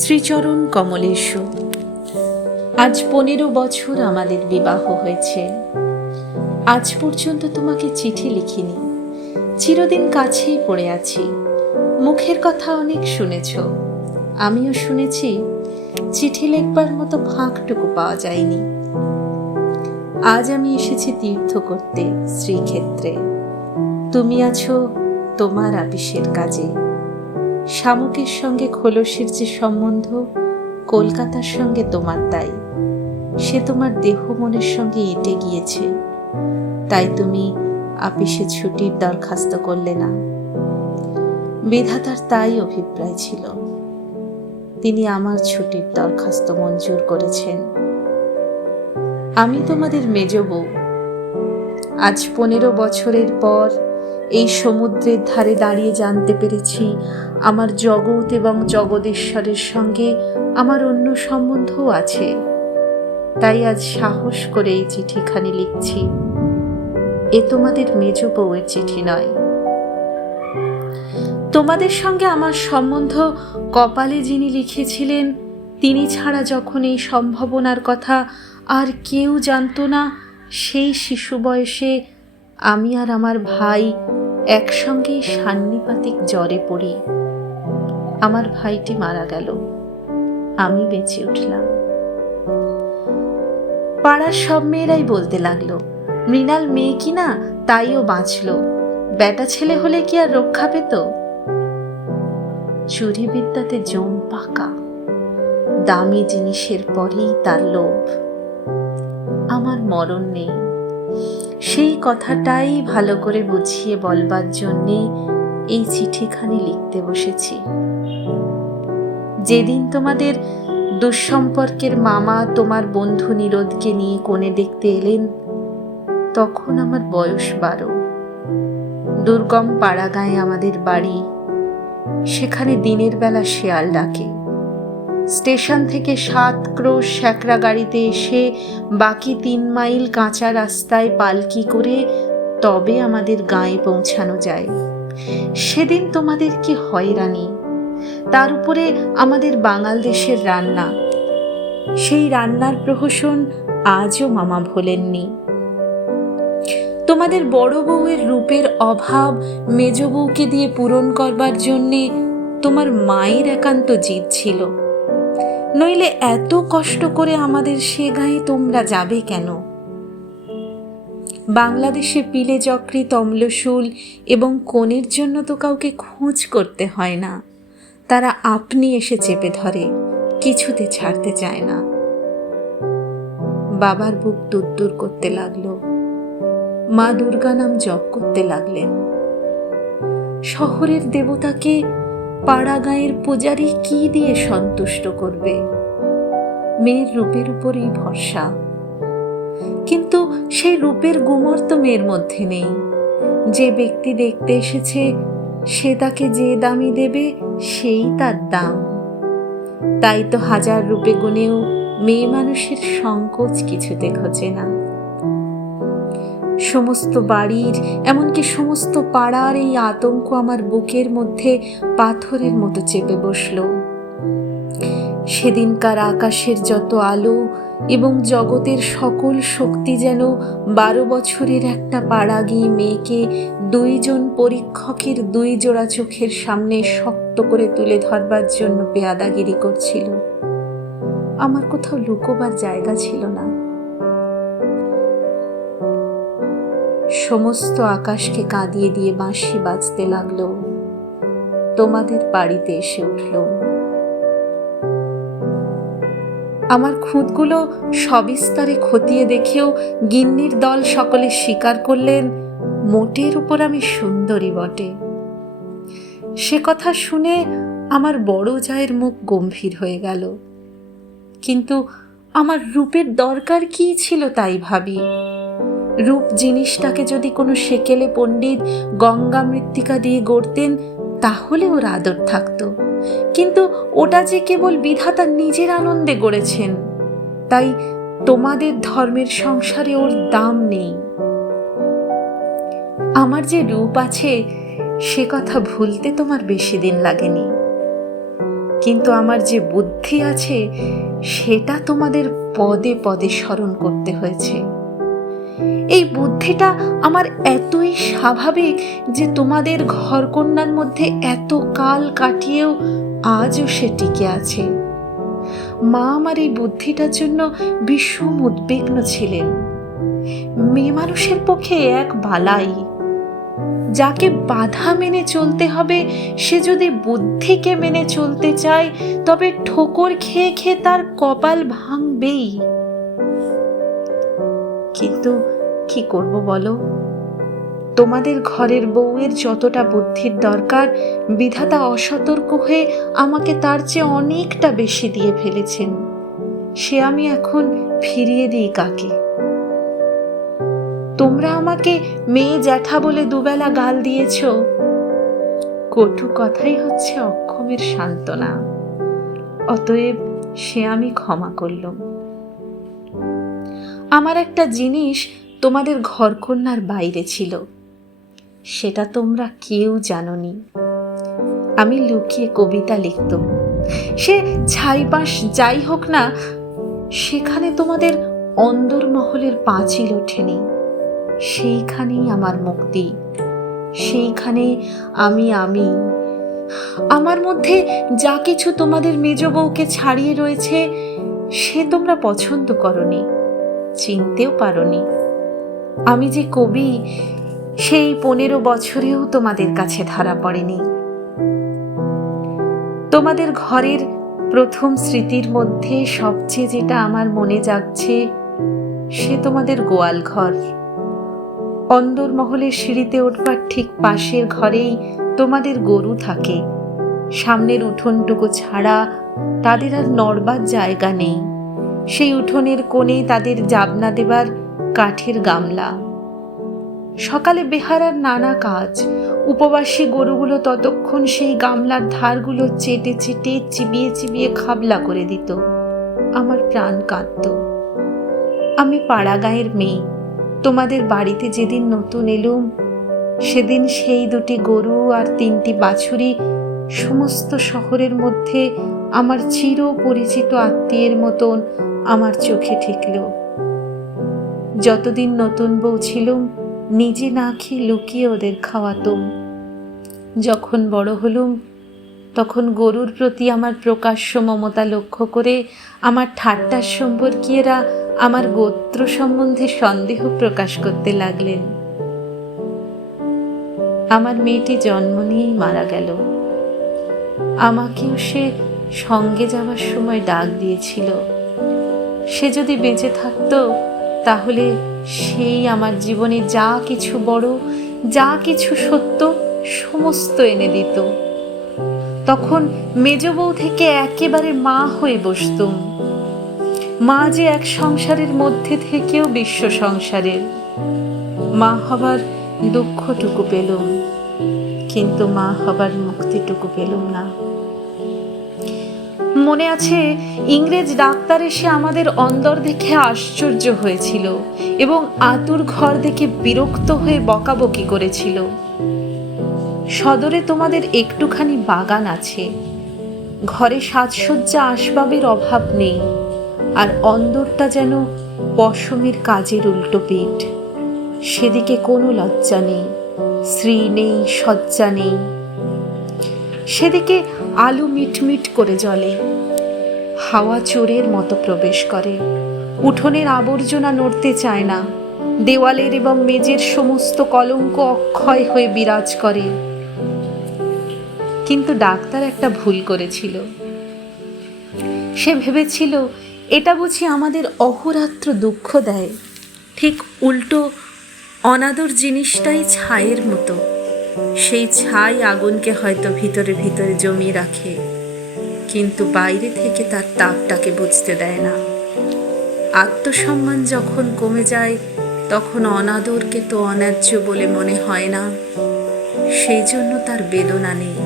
শ্রীচরণ কমলেশু। আজ 15 বছর আমাদের বিবাহ হয়েছে। আজ পর্যন্ত তোমাকে চিঠি লিখিনি। চিরদিন কাছেই পড়ে আছি। মুখের কথা অনেক শুনেছ, আমিও শুনেছি। চিঠি লিখবার মতো ফাঁকটুকু পাওয়া যায়নি। আজ আমি এসেছি তীর্থ করতে শ্রীক্ষেত্রে। তুমি আছো তোমার আপিসের কাজে। শামুকের সঙ্গে খোলসের যে সম্বন্ধ, কলকাতার সঙ্গে তোমার তাই। সে তোমার দেহ মনের সঙ্গে এঁটে গিয়েছে, তাই তুমি আপিসে ছুটির দরখাস্ত করলে না। বিধাতার তাই অভিপ্রায় ছিল। তিনি আমার ছুটির দরখাস্ত মঞ্জুর করেছেন। আমি তোমাদের মেজ বউ। আজ 15 বছরের পর এই সমুদ্রের ধারে দাঁড়িয়ে জানতে পেরেছি আমার জগৎ এবং জগদীশ্বরের সঙ্গে আমার অন্য সম্বন্ধও আছে। তাই আজ সাহস করে এই চিঠিখানি লিখছি। এ তোমাদের মেজ বউয়ের চিঠি নয়। তোমাদের সঙ্গে আমার সম্বন্ধ কপালে যিনি লিখেছিলেন, তিনি ছাড়া যখন এই সম্ভাবনার কথা আর কেউ জানত না, সেই শিশু বয়সে আমি আর আমার ভাই একসঙ্গেই সান্নিপাতিক জ্বরে পড়ি। আমার ভাইটি মারা গেল, আমি বেঁচে উঠলাম। পাড়ার সব মেয়েরাই বলতে লাগলো, মৃণাল মেয়ে কিনা, তাইও বাঁচল। বেটা ছেলে হলে কি আর রক্ষা পেত? চুরি বিদ্যাতে জম পাকা। দামি জিনিসের পরেই তার লোভ। আমার মরণ নেই। সেই কথাটাই ভালো করে বুঝিয়ে বলবার জন্যে এই চিঠিখানি লিখতে বসেছি। যেদিন তোমাদের দুঃসম্পর্কের মামা তোমার বন্ধু নিরোধকে নিয়ে কোণে দেখতে এলেন, তখন আমার বয়স 12। দুর্গম পাড়াগাঁয়ে আমাদের বাড়ি। সেখানে দিনের বেলা শেয়াল ডাকে। স্টেশন থেকে 7 ক্রোশ শ্যাকরা গাড়িতে এসে বাকি 3 মাইল কাঁচা রাস্তায় পালকি করে তবে আমাদের গাঁয়ে পৌঁছানো যায়। সেদিন তোমাদের কি হয়রানি! তার উপরে আমাদের বাঙাল দেশের রান্না। সেই রান্নার প্রহসন আজও মামা ভোলেননি। তোমাদের বড় বউয়ের রূপের অভাব মেজ বউকে দিয়ে পূরণ করবার জন্যে তোমার মায়ের একান্ত জিদ ছিল। নইলে এত কষ্ট করে আমাদের সে গাঁয়ে তোমরা যাবে কেন? বাংলাদেশে পিলে যকৃৎ, অম্লশূল এবং কোণের জন্য তো কাউকে খোঁজ করতে হয় না। তারা আপনি এসে চেপে ধরে, কিছুতে ছাড়তে চায় না। বাবার বুক দুরদুর করতে লাগলো। মা দুর্গা নাম জপ করতে লাগলেন। শহরের দেবতাকে পাড়া গাঁয়ের পূজারী কি দিয়ে সন্তুষ্ট করবে? মেয়ের রূপের উপরই ভরসা। কিন্তু সেই রূপের গুমর তো মেয়ের মধ্যে নেই। যে ব্যক্তি দেখতে এসেছে, সে তাকে যে দামই দেবে সেই তার দাম। তাই তো 1000 রূপে গুণেও মেয়ে মানুষের সংকোচ কিছুতে ঘোচে না। সমস্ত বাড়ির, এমনকি সমস্ত পাড়ার এই আতঙ্ক আমার বুকের মধ্যে পাথরের মতো চেপে বসল। সেদিনকার আকাশের যত আলো এবং জগতের সকল শক্তি যেন 12 বছরের একটা পাড়াগী মেয়েকে 2 জন পরীক্ষকের 2 জোড়া চোখের সামনে শক্ত করে তুলে ধরবার জন্য পেয়াদাগিরি করছিল। আমার কোথাও লুকোবার জায়গা ছিল না। সমস্ত আকাশকে কাঁদিয়ে দিয়ে বাঁশি বাজতে লাগলো। তোমাদের বাড়িতে এসে উঠল। আমার খুঁতগুলো সবিস্তারে খতিয়ে দেখেও গিন্নির দল সকলে স্বীকার করলেন, মোটের উপর আমি সুন্দরী বটে। সে কথা শুনে আমার বড় জায়ের মুখ গম্ভীর হয়ে গেল। কিন্তু আমার রূপের দরকার কি ছিল তাই ভাবি। রূপ জিনিসটাকে যদি কোনো সেকেলে পণ্ডিত গঙ্গা মৃত্তিকা দিয়ে গড়তেন, তাহলে ওর আদর থাকতো। কিন্তু ওটা যে কেবল বিধাতা নিজের আনন্দে গড়েছেন, তাই তোমাদের ধর্মের সংসারে ওর দাম নেই। আমার যে রূপ আছে, সে কথা ভুলতে তোমার বেশি দিন লাগেনি। কিন্তু আমার যে বুদ্ধি আছে সেটা তোমাদের পদে পদে স্মরণ করতে হয়েছে। এই বুদ্ধিটা আমার এতই স্বাভাবিক যে তোমাদের ঘরকন্যার মধ্যে এত কাল কাটিয়েও আজও সে টিকে আছে। মা আমার এই বুদ্ধিটার জন্য ভীষণ উদ্বিগ্ন ছিলেন। মেয়ে মানুষের পক্ষে এক বালাই, যাকে বাধা মেনে চলতে হবে সে যদি বুদ্ধিকে মেনে চলতে চায় তবে ঠোকর খেয়ে খেয়ে তার কপাল ভাঙবেই। কিন্তু কি করব বলো, তোমাদের ঘরের বউয়ের যতটা বুদ্ধির দরকার বিধাতা অসতর্ক হয়ে আমাকে তার চেয়ে অনেকটা বেশি দিয়ে ফেলেছেন। সে আমি এখন ফিরিয়ে দিই কাকে? তোমরা আমাকে মেয়ে জ্যাঠা বলে দুবেলা গাল দিয়েছ, কটু কথাই হচ্ছে অক্ষমের সান্ত্বনা। অতএব সে আমি ক্ষমা করলাম। আমার একটা জিনিস তোমাদের ঘরকন্যার বাইরে ছিল, সেটা তোমরা কেউ জানোনি। আমি লুকিয়ে কবিতা লিখতাম। সে ছাইপাশ যাই হোক না, সেখানে তোমাদের অন্দরমহলের পাঁচিল ওঠেনি। সেইখানেই আমার মুক্তি, সেইখানে আমি। আমার মধ্যে যা কিছু তোমাদের মেজ বউকে ছাড়িয়ে রয়েছে সে তোমরা পছন্দ করনি, চিনতেও পারোনি। আমি যে কবি সেই 15 বছরেও তোমাদের কাছে ধরা পড়েনি। তোমাদের ঘরের প্রথম স্মৃতির মধ্যে সবচেয়ে যেটা আমার মনে জাগছে সে তোমাদের গোয়াল ঘর। অন্দরমহলের সিঁড়িতে উঠবার ঠিক পাশের ঘরেই তোমাদের গরু থাকে। সামনের উঠোনটুকু ছাড়া তাদের আর নড়বার জায়গা নেই। সেই উঠোনের কোণে তাদের জাবনা দেবার কাঠের গামলা। সকালে বেহারার নানা কাজ, উপবাসী গরুগুলো ততক্ষণ সেই গামলার ধারগুলো চেটে চেটে চিবিয়ে চিবিয়ে খাবলা করে দিত। আমার প্রাণ কাঁদত। আমি পাড়া গাঁয়ের মেয়ে। তোমাদের বাড়িতে যেদিন নতুন এলুম সেদিন সেই 2টি গরু আর 3টি বাছুরি সমস্ত শহরের মধ্যে আমার চির পরিচিত আত্মীয়ের মতন আমার চোখে ঠেকল। যতদিন নতুন বউ ছিলুম নিজে না খেয়ে লুকিয়ে ওদের খাওয়াতুম। যখন বড় হলুম তখন গরুর প্রতি আমার প্রকাশ্য মমতা লক্ষ্য করে আমার ঠাট্টার সম্পর্কীয়রা আমার গোত্র সম্বন্ধে সন্দেহ প্রকাশ করতে লাগলেন। আমার মেয়েটি জন্ম নিয়েই মারা গেল। আমাকেও সে সঙ্গে যাওয়ার সময় ডাক দিয়েছিল। সে যদি বেঁচে থাকতো তাহলে সেই আমার জীবনে যা কিছু বড়, যা কিছু সত্য সমস্ত এনে দিত। তখন মেজ বউ থেকে একেবারে মা হয়ে বসতুম। মা যে এক সংসারের মধ্যে থেকেও বিশ্ব সংসারের। মা হবার দুঃখটুকু পেলুম, কিন্তু মা হবার মুক্তিটুকু পেলুম না। মনে আছে ইংরেজ ডাক্তার এসে আমাদের অন্দর দেখে আশ্চর্য হয়েছিল এবং আতুর ঘর দেখে বিরক্ত হয়ে বকাবকি করেছিল। সদরে তোমাদের একটুখানি বাগান আছে, ঘরে সাজসজ্জা আসবাবের অভাব নেই, আর অন্দরটা যেন পশমের কাজের উল্টো পিঠ। সেদিকে কোনো লজ্জা নেই, শ্রী নেই, সজ্জা নেই। সেদিকে আলো মিটমিট করে জ্বলে, হাওয়া চোরের মতো প্রবেশ করে। উঠোনের আবর্জনা নড়তে চায় না, দেওয়ালের এবং মেঝের সমস্ত কলঙ্ক অক্ষয় হয়ে বিরাজ করে। কিন্তু ডাক্তার একটা ভুল করেছিল। সে ভেবেছিল এটা বুঝি আমাদের অহোরাত্র দুঃখ দেয়। ঠিক উল্টো, অনাদর জিনিসটাই ছায়ের মতো। সেই ছাই আগুনকে হয়তো ভিতরে ভিতরে জমিয়ে রাখে, কিন্তু বাইরে থেকে তার তাপটাকে বুঝতে দেয় না। আত্মসম্মান যখন কমে যায় তখন অনাদরকে তো অন্যায্য বলে মনে হয় না, সেই জন্য তার বেদনা নেই।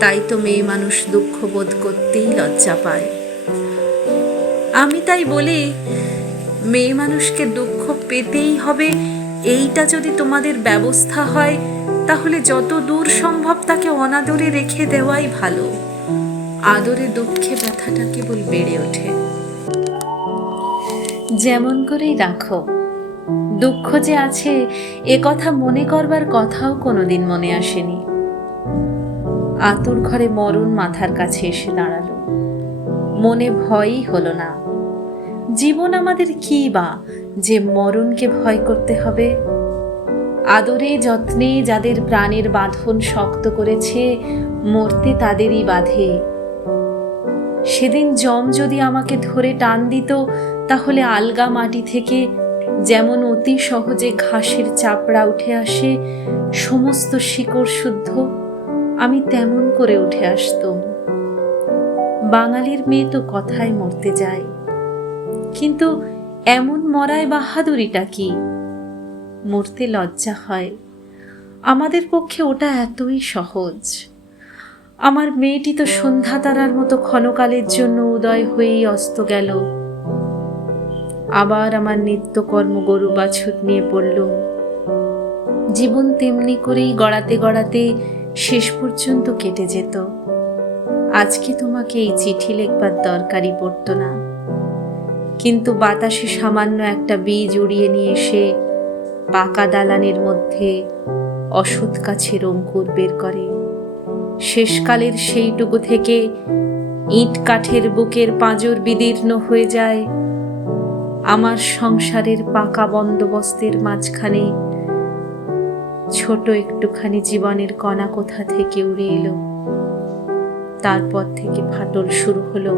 তাই তো মেয়ে মানুষ দুঃখ বোধ করতেই লজ্জা পায়। আমি তাই বলি, মেয়ে মানুষকে দুঃখ পেতেই হবে এইটা যদি তোমাদের ব্যবস্থা হয়, তাহলে যত দূর সম্ভব তাকে অনাদরে রেখে দেওয়াই ভালো। আদরে দুঃখে ব্যথাটা কেবল বেড়ে ওঠে। যেমন করেই রাখো, দুঃখ যে আছে এ কথা মনে করবার কথাও কোনোদিন মনে আসেনি। আতুর ঘরে মরণ মাথার কাছে এসে দাঁড়ালো, মনে ভয়ই হলো না। জীবন আমাদের কি বা যে মরণকে ভয় করতে হবে? আদরে যত্নে যাদের প্রাণের বাঁধন শক্ত করেছে, মরতে তাদেরই বাঁধে। সেদিন যম যদি আমাকে ধরে টান দিত, তাহলে আলগা মাটি থেকে যেমন অতি সহজে ঘাসের চাপড়া উঠে আসে, সমস্ত শিকড় শুদ্ধ, আমি তেমন করে উঠে আসতাম। বাঙালির মেয়ে তো কথায় মরতে যায়, কিন্তু এমন মরায় বাহাদুরিটা কি? মরতে লজ্জা হয়। আমাদের পক্ষে ওটা এতই সহজ। আমার মেয়েটি তো সন্ধ্যা তারার মতো ক্ষণকালের জন্য উদয় হয়েই অস্ত গেল। আবার আমার নিত্যকর্ম গরু বাছুর নিয়ে পড়ল। জীবন তেমনি করেই গড়াতে গড়াতে শেষ পর্যন্ত কেটে যেত। আজকে তোমাকে এই চিঠি লিখবার দরকারই পড়তো না, কিন্তু বাতাসে সামান্য একটা বীজ উড়িয়ে নিয়ে এসে পাকা দালানের মধ্যে অসৎ গাছের অঙ্কুর বের করে। শেষকালের সেইটুকু থেকে ইট কাঠের বুকের পাঁজর বিদীর্ণ হয়ে যায়। আমার সংসারের পাকা বন্দোবস্তের মাঝখানে ছোট একটুখানি জীবনের কণা কোথা থেকে উড়ে এলো। তারপর থেকে ফাটল শুরু হলো।